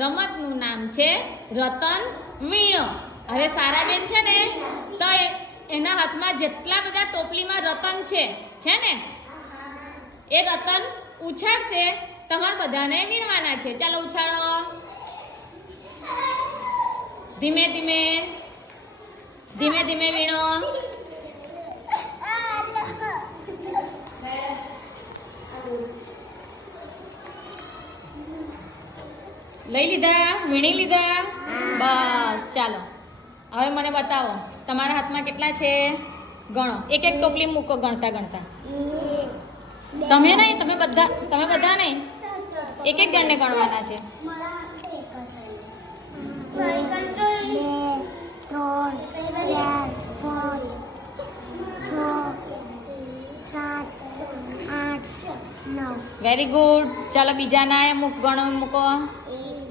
રમતનું નામ છે રતન વીણો. હવે સારાબેન છે ને તો એના હાથમાં જેટલા બધા ટોપલીમાં રતન છે ને એ રતન ઉછાળશે. તમારે બધાને વીણવાના છે. ચાલો ઉછાળો, ધીમે ધીમે ધીમે ધીમે વીણો. લઈ લીધા, વીણી લીધા? બસ ચાલો હવે મને બતાવો તમારા હાથમાં કેટલા છે. ગણો, એક એક ટોપલી મૂકો ગણતા ગણતા. તમે નહીં, તમે બધા નહીં, એક એક જણને ગણવાના છે. Very good. ચાલો બીજાના ગણો મૂકો.